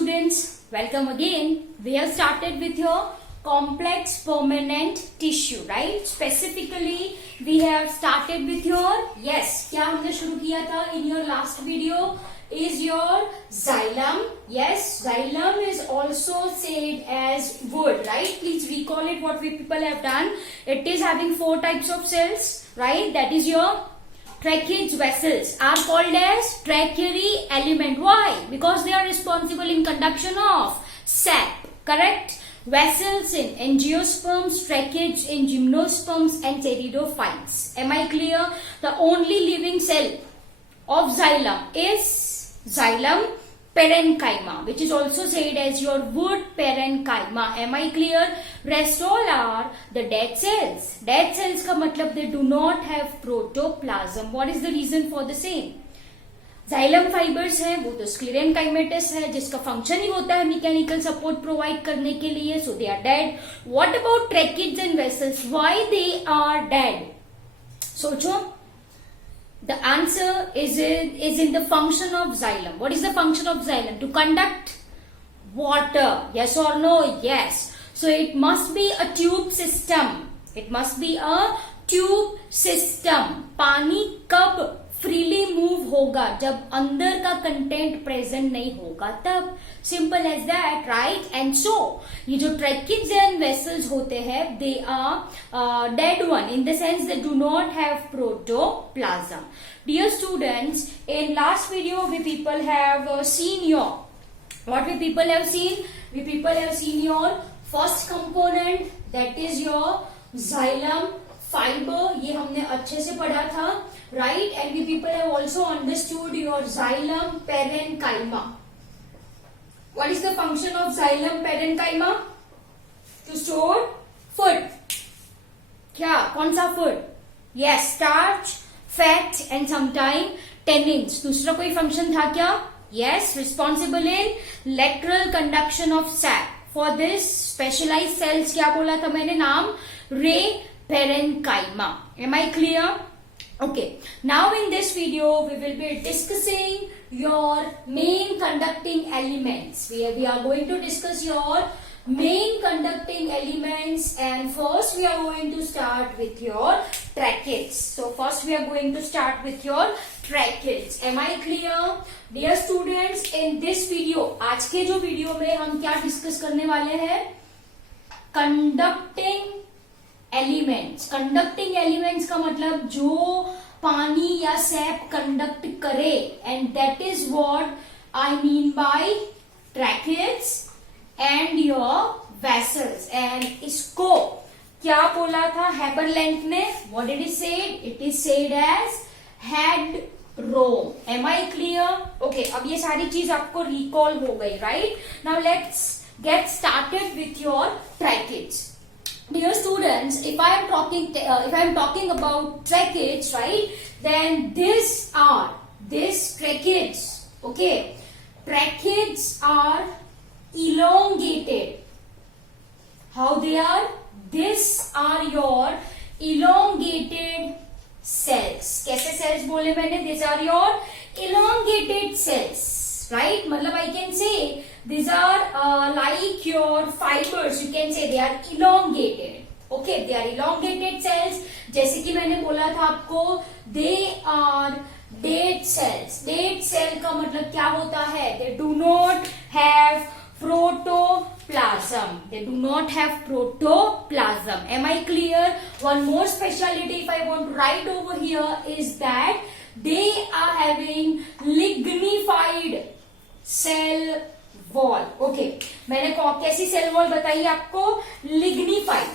students, welcome again. We have started with your complex permanent tissue, right? Specifically, we have started with your, yes, क्या हमने शुरू किया था in your last video is your xylem. Yes, xylem is also said as wood, right? Please recall it what we people have done. It is having 4 types of cells, right? That is your tracheate vessels are called as tracheary element. Why? Because they are responsible in conduction of sap, correct? Vessels in angiosperms, tracheates in gymnosperms and pteridophytes. Am I clear? The only living cell of xylem is xylem parenchyma, which is also said as your wood parenchyma. Am I clear? Rest all are the dead cells. Dead cells का मतलब they do not have protoplasm. What is the reason for the same? Xylem fibers है, वो तो sclerenchymatous है, जिसका function ही होता है mechanical support provide करने के लिए. So they are dead. What about tracheates and vessels? Why they are dead? सोचो. The answer is in the function of xylem. What is the function of xylem? To conduct water. Yes or no? Yes. So it must be a tube system. It must be a tube system. पानी कब freely move होगा? जब अंदर का content present नहीं होगा तब. Simple as that, right? And so ये जो tracheates and vessels होते हैं, they are dead one in the sense they do not have protoplasm. Dear students, in last video we people have seen your, what we people have seen? We people have seen your first component, that is your xylem fiber. ये हमने अच्छे से पढ़ा था, right? And we people have also understood your xylem parenchyma. What is the function of xylem parenchyma? To store food. क्या? कौन सा food? Yes, starch, fat and sometime tannins. दूसरा कोई function था क्या? Yes, responsible in lateral conduction of sap. For this specialized cells क्या बोला था मैंने नाम? Ray parenchyma. Am I clear? Okay. Now in this video we will be discussing your main conducting elements. We are going to discuss your main conducting elements, and first we are going to start with your tracheates. So first we are going to start with your tracheates. Am I clear? Dear students, in this video, आज के जो video में हम क्या discuss करने वाले हैं? Conducting elements. Conducting elements का मतलब जो पानी या सैप कंडक्ट करे, and that is what I mean by tracheids and your vessels. And इसको क्या बोला था हेबरलैंड ने? What did it said? It is said as head row. Am I clear? Okay, अब ये सारी चीज आपको रिकॉल हो गई, right? Now let's get started with your tracheids. Dear students, if I am talking about tracheates, right, then these tracheates, okay, tracheates are elongated. How they are? These are your elongated cells. कैसे cells बोले मैंने? These are your elongated cells, right? मतलब I can say these are like your fibers. You can say they are elongated. Okay, they are elongated cells. जैसे कि मैंने बोला था आपको, they are dead cells. Dead cell का मतलब क्या होता है? They do not have protoplasm. They do not have protoplasm. Am I clear? One more speciality if I want to write over here is that they are having lignified cell wall. Okay, मैंने कैसी cell wall बताई आपको? Lignified.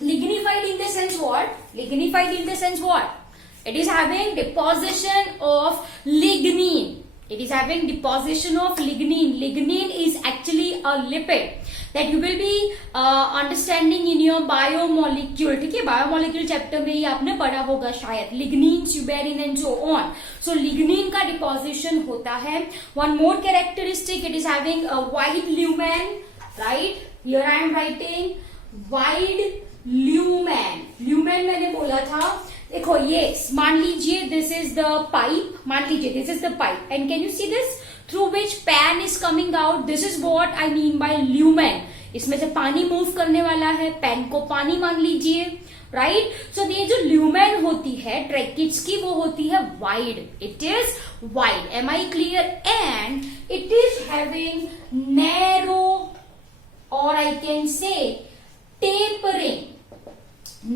Lignified in the sense what? Lignified in the sense what? It is having deposition of lignin. It is having deposition of lignin. Lignin is actually a lipid that you will be understanding in your biomolecule. ठीक है, biomolecule chapter में ही आपने पढ़ा होगा शायद. Lignin, suberin and so on. So lignin का deposition होता है. One more characteristic, it is having a wide lumen, right? Here I am writing wide lumen. Lumen मैंने बोला था, देखो ये मान लीजिए दिस इज द पाइप, मान लीजिए this is the pipe, and can you see this through which pan is coming out, this is what I mean bye lumen. इसमें से पानी मूव करने वाला है, पैन को पानी मान लीजिए, राइट। सो ये जो ल्यूमेन होती है ट्रैकिड्स की, वो होती है wide, it is wide, am I clear, and it is having narrow और I can say tapering,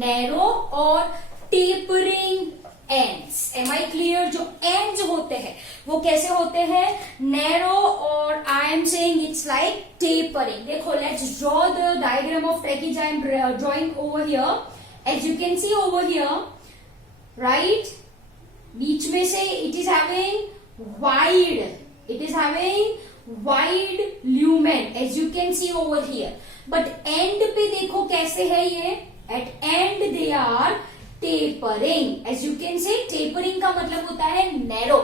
narrow और tapering ends, am I clear. जो एंड्स होते हैं वो कैसे होते हैं, नैरो, और I am saying it's like tapering. देखो, let's draw the diagram of tracheids, I am drawing over here, as you can see over here, right. बीच में से it is having wide, it is having wide lumen, as you can see over here. But end पे देखो कैसे है ये, at end they are tapering, as you can say. Tapering का मतलब होता है नैरो,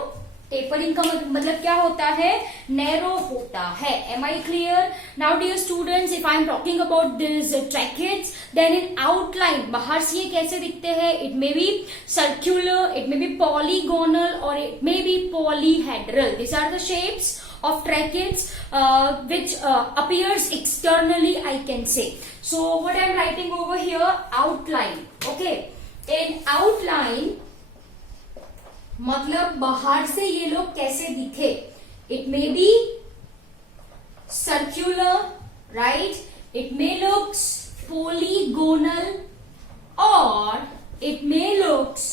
टेपरिंग का मतलब क्या होता है, नैरो होता है, am I clear. Now dear students, if I am talking about this tracheids, then in outline बाहर से ये कैसे दिखते हैं, it may be circular, it may be polygonal, और it may be polyhedral. This are the shapes of tracheids which appears externally, I can say. So what I am writing over here, outline, okay. In outline मतलब बाहर से ये लोग कैसे दिखे, it may be circular, right, it may looks polygonal, or it may looks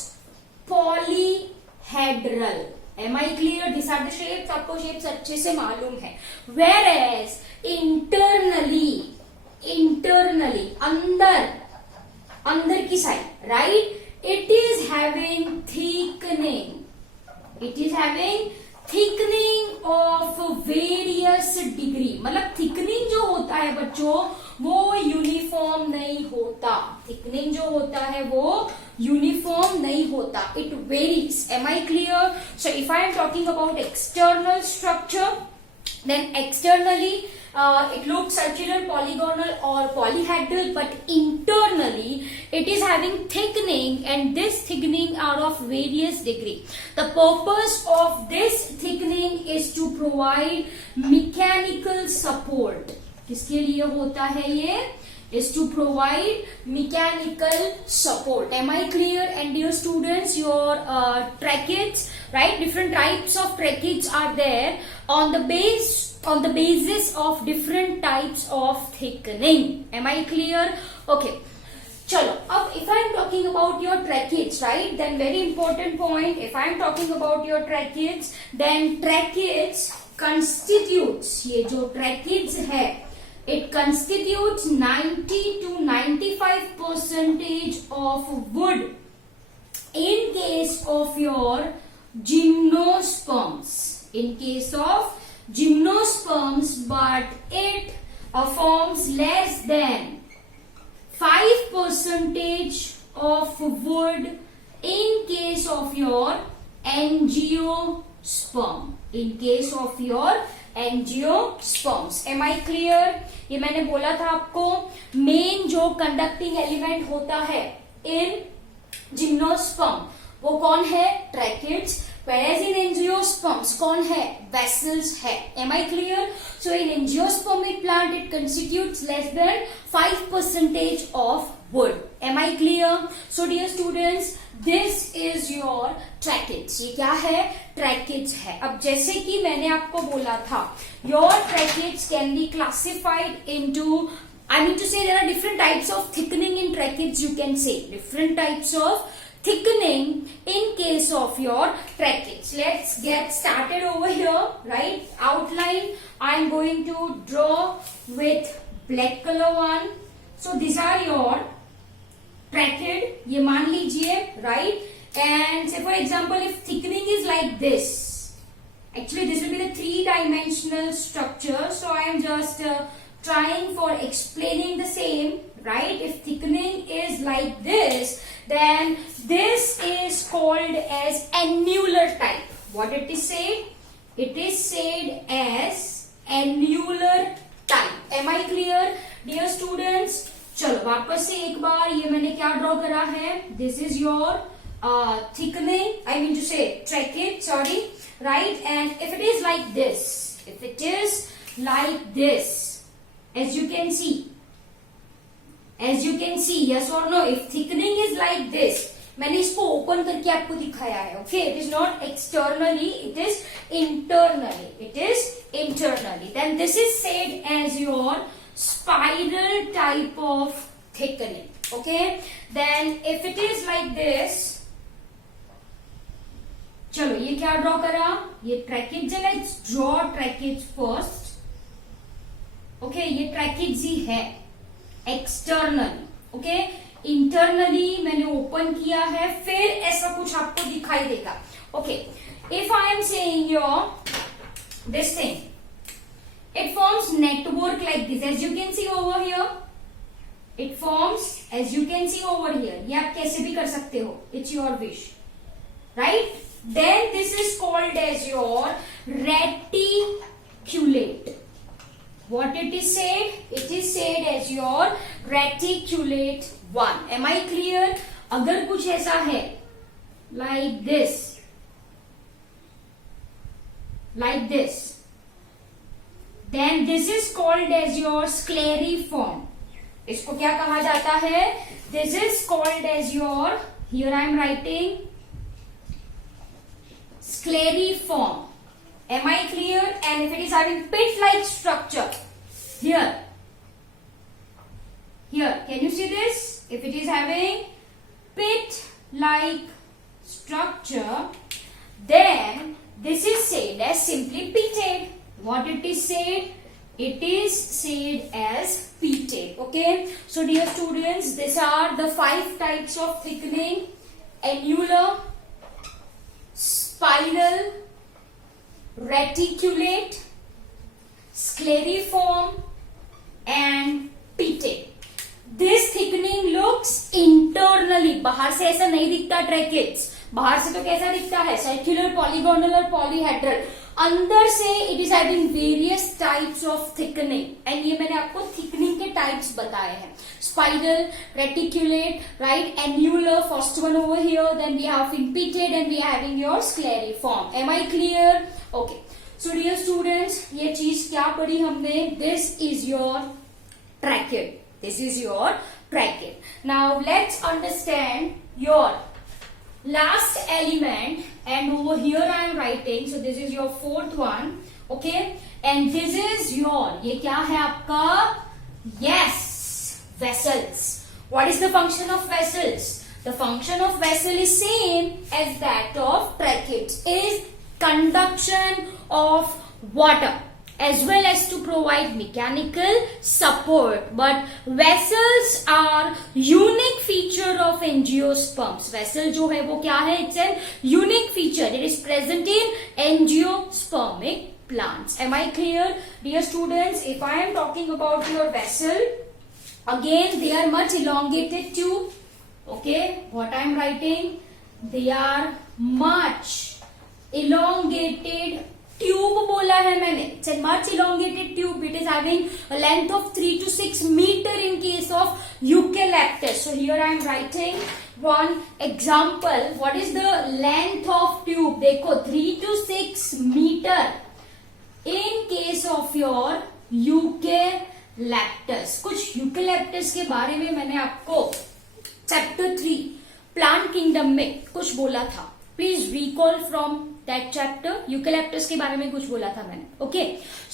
polyhedral, am I clear. This are the shapes, आपको shapes अच्छे से मालूम है। वेर एज इंटरनली, इंटरनली अंदर, अंदर की side, right, it is having thickening, it is having thickening of various degree. मतलब thickening जो होता है बच्चों वो यूनिफॉर्म नहीं होता, थिकनिंग जो होता है वो यूनिफॉर्म नहीं होता, it varies, am I clear. So if I am talking about external structure, then externally it looks circular, polygonal or polyhedral, but internally it is having thickening, and this thickening are of various degree. The purpose of this thickening is to provide mechanical support. किसके लिए होता है ये, is to provide mechanical support. Am I clear? And dear students, your tracheids, right, different types of tracheids are there on the basis of different types of thickening. Am I clear? Okay, chalo, अब if I am talking about your tracheids, right, then very important point, if I am talking about your tracheids, then tracheids constitutes, ये जो tracheids है, it constitutes 90 to 95% of wood in case of your gymnosperms, in case of gymnosperms, but it forms less than 5% of wood in case of your angiosperm, in case of your angiosperms, am I clear. ये मैंने बोला था आपको, main जो conducting element होता है इन gymnosperm वो कौन है, ट्रैकिड्स, whereas in angiosperms कौन है, vessels है, am I clear? So in angiospermic plant it constitutes less than 5% of wood, am I clear? So dear students, this is your tracheids, ये क्या है, tracheids है। अब जैसे कि मैंने आपको बोला था, your tracheids can be classified into, I mean to say there are different types of thickening in tracheids, you can say different types of thickening in case of your tracheids. Let's get started over here, right? Outline I am going to draw with black color one. So these are your tracheid, ये मान लीजिए, right? And say for example if thickening is like this, actually this will be the three-dimensional structure, so I am just trying for explaining the same, right? If thickening is like this, then this is called as annular type. What it is said? It is said as annular type. Am I clear, dear students? चलो वापस से एक बार, ये मैंने क्या draw करा है, this is your thickening, I mean to say tracheid, sorry, right? And if it is like this, as you can see, yes or no, if thickening is like this, मैंने इसको ओपन करके आपको दिखाया है, okay, it is not externally, it is internally, then this is said as your spiral type of thickening, okay? Then if it is like this, चलो ये क्या draw करा, ये ट्रैकेज है, लेट्स ड्रॉ ट्रैकेज फर्स्ट, ओके, ये ट्रैकेज ही है एक्सटर्नली, ओके, इंटरनली मैंने open किया है, फिर ऐसा कुछ आपको दिखाई देगा, okay. If I am saying your this thing, it forms network like this, as you can see over here, it forms as you can see over here, ये आप कैसे भी कर सकते हो, it's your wish, right? Then this is called as your reticulate. What it is said? It is said as your reticulate one. Am I clear? अगर कुछ ऐसा है like this, then this is called as your scleriform. इसको क्या कहा जाता है? This is called as your, here I am writing scleriform. Am I clear? And if it is having pit-like structure, here, can you see this? If it is having pit-like structure, then this is said as simply pitted. What it is said? It is said as pitted. Okay. So dear students, these are the 5 types of thickening: annular, spiral, reticulate, scleriform, and pitted. This thickening looks internally, बाहर से ऐसा नहीं दिखता ट्रैकेज, बाहर से तो कैसा दिखता है, सर्कुलर, पॉलीगोनल और पॉलीहेड्रल, अंदर से it is having various types of thickening, and ये मैंने आपको थिकनिंग के टाइप्स बताए हैं, spiral, reticulate, right, annular, first one over here, then we have pitted and we are having your scleriform. Am I clear? Okay. So dear students, ये चीज क्या पढ़ी हमने? This is your trachea. Now let's understand your last element, and over here I am writing, so this is your 4th one, okay, and this is your, ये क्या है आपका? Yes, vessels. What is the function of vessels? The function of vessel is same as that of trachea, is conduction of water as well as to provide mechanical support. But vessels are unique feature of angiosperms. Vessel जो है वो क्या है? It's an unique feature. It is present in angiospermic plants. Am I clear? Dear students, if I am talking about your vessel, again they are much elongated tube. Okay, what I am writing? They are much elongated tube बोला है मैंने, it's a much elongated tube, it is having a length of 3 to 6 metre in case of eucalyptus. So here I am writing one example. What is the length of tube? देखो 3 to 6 metre in case of your eucalyptus. कुछ eucalyptus के बारे में मैंने आपको chapter 3 plant kingdom में कुछ बोला था. Please recall from that chapter. Eucalyptus के बारे में कुछ बोला था मैंने. Okay,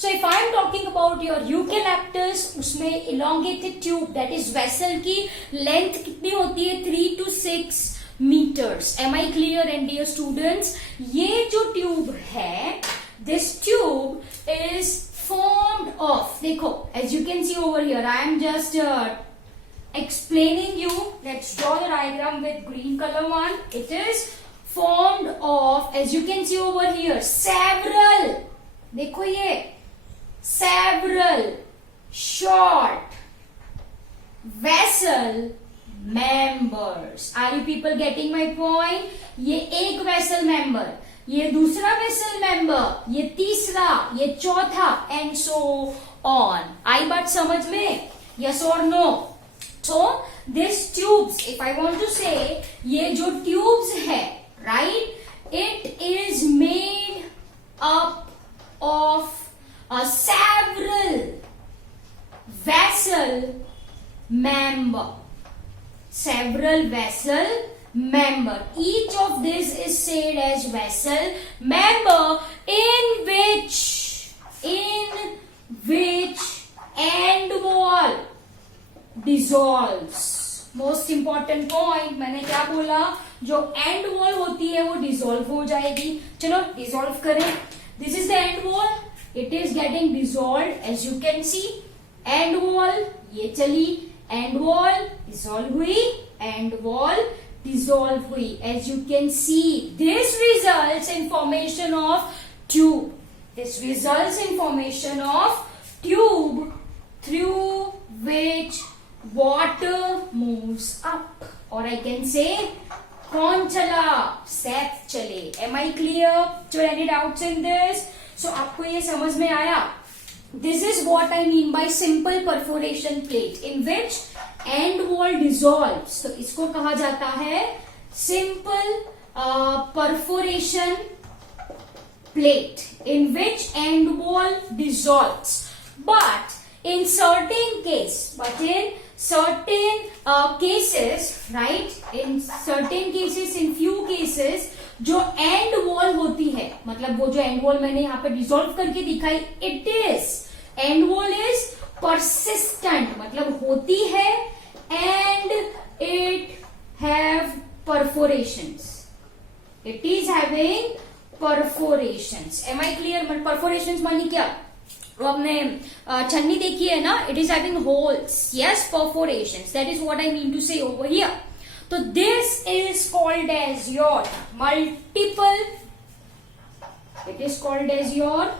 so if I am talking about your eucalyptus, उसमें elongated tube, that is vessel की लेंथ कितनी होती है? 3 to 6 meters. Am I clear? And dear students, ये जो ट्यूब है, this tube is formed of, देखो as you can see over here, I am just explaining you. Let's draw the diagram with green color one. It is formed of, as you can see over here, several, देखो ये several short vessel members. Are you people getting my point? ये एक vessel member, ये दूसरा vessel member, ये तीसरा, ये चौथा, and so on. आई बात समझ में? Yes or no? So this tubes, if I want to say, ये जो tubes है, right, it is made up of several vessel member. Several vessel member. Each of this is said as vessel member in which end wall dissolves. Most important point, मैंने क्या बोला, जो and wall होती है वो dissolve हो जाएगी. चलो डिसॉल्व करें. This is the end wall, it is getting dissolve as you can see. End wall ये चली, एंड वॉल डिसॉल्व हुई, एंड वॉल डिसॉल्व हुई. As you can see this results in formation of tube. This results in formation of tube through which water moves up, or I can say कौन चला, सैफ चले. Am I clear? So any doubts in this? So आपको ये समझ में आया? This is what I mean by simple perforation plate in which end wall dissolves. तो इसको कहा जाता है simple perforation plate in which end wall dissolves. But in certain cases, right? In certain cases, in few cases, जो and wall होती है, मतलब वो जो एंड वॉल मैंने यहाँ पे डिसॉल्व करके दिखाई, it is and wall is persistent, मतलब होती है and it have perforations. It is having perforations. Am I clear? Perforations मानी क्या? वो आपने छन्नी देखी है ना, it is having holes. Yes, perforations. That is what I mean to say over here. तो this is called as your multiple, it is called as your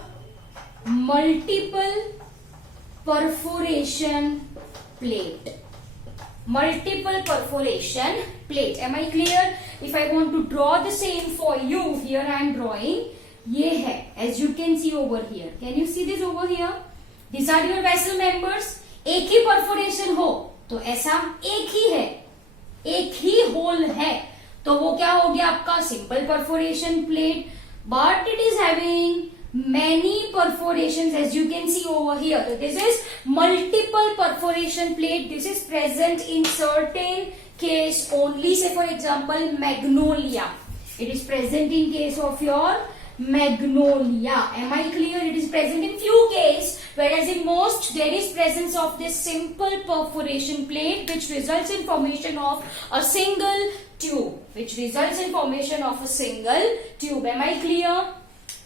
multiple perforation plate. Multiple perforation plate. Am I clear? If I want to draw the same for you, here I am drawing. ये है, as you can see over here. Can you see this over here? These are your vessel members. एक ही perforation हो तो ऐसा एक ही है, एक ही whole है, तो वो क्या हो गया आपका simple perforation plate. But it is having many perforations, as you can see over here. So this is multiple perforation plate. This is present in certain case only. Say for example magnolia, it is present in case of your magnolia. Am I clear? It is present in few cases, whereas in most there is presence of this simple perforation plate which results in formation of a single tube, which results in formation of a single tube. Am I clear?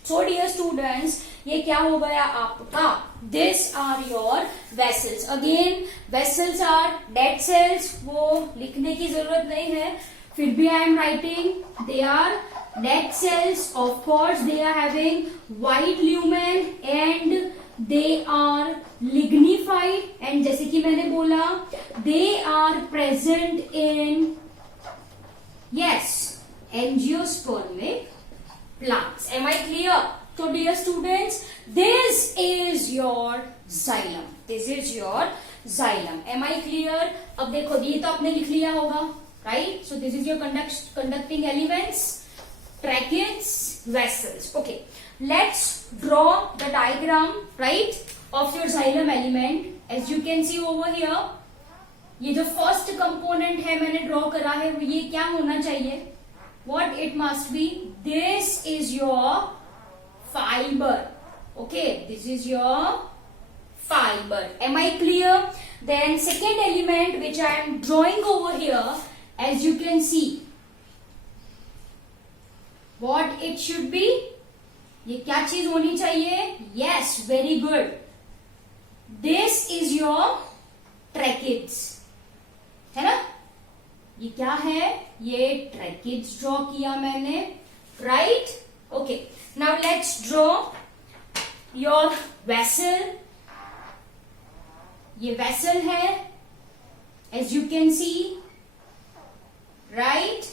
So dear students, ये क्या हो गया आपका? These are your vessels. Again, vessels are dead cells. वो लिखने की जरूरत नहीं है, फिर भी I am writing. They are dead cells. Of course, they are having white lumen and they are lignified. And जैसे कि मैंने बोला, they are present in, yes, angiospermic plants. Am I clear? So dear students, this is your xylem. This is your xylem. Am I clear? अब देखो, ये तो आपने लिख लिया होगा, right? So this is your conducting elements, tracheids, vessels. Okay, let's draw the diagram, right, of your xylem element. As you can see over here, ये जो first component है मैंने draw करा है, वो ये क्या होना चाहिए? What it must be? This is your fiber. Okay, this is your fiber. Am I clear? Then second element which I am drawing over here, as you can see, what it should be? ये क्या चीज होनी चाहिए? Yes, very good. This is your tracheids, है ना? ये क्या है? ये tracheids ड्रॉ किया मैंने, right? Okay. Now let's draw your vessel. ये vessel है, as you can see, right?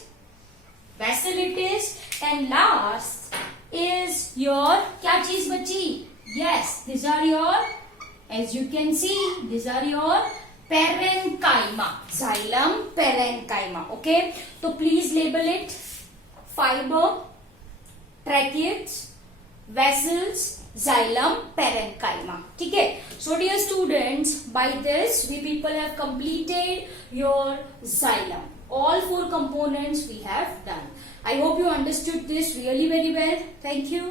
Vessel it is. And last is your, क्या चीज बची? Yes, these are your, as you can see, these are your parenchyma, xylem parenchyma. Okay, so please label it: fiber, tracheids, vessels, xylem, parenchyma. ठीक है. So dear students, by this we people have completed your xylem. All 4 components we have done. I hope you understood this really very well. Thank you.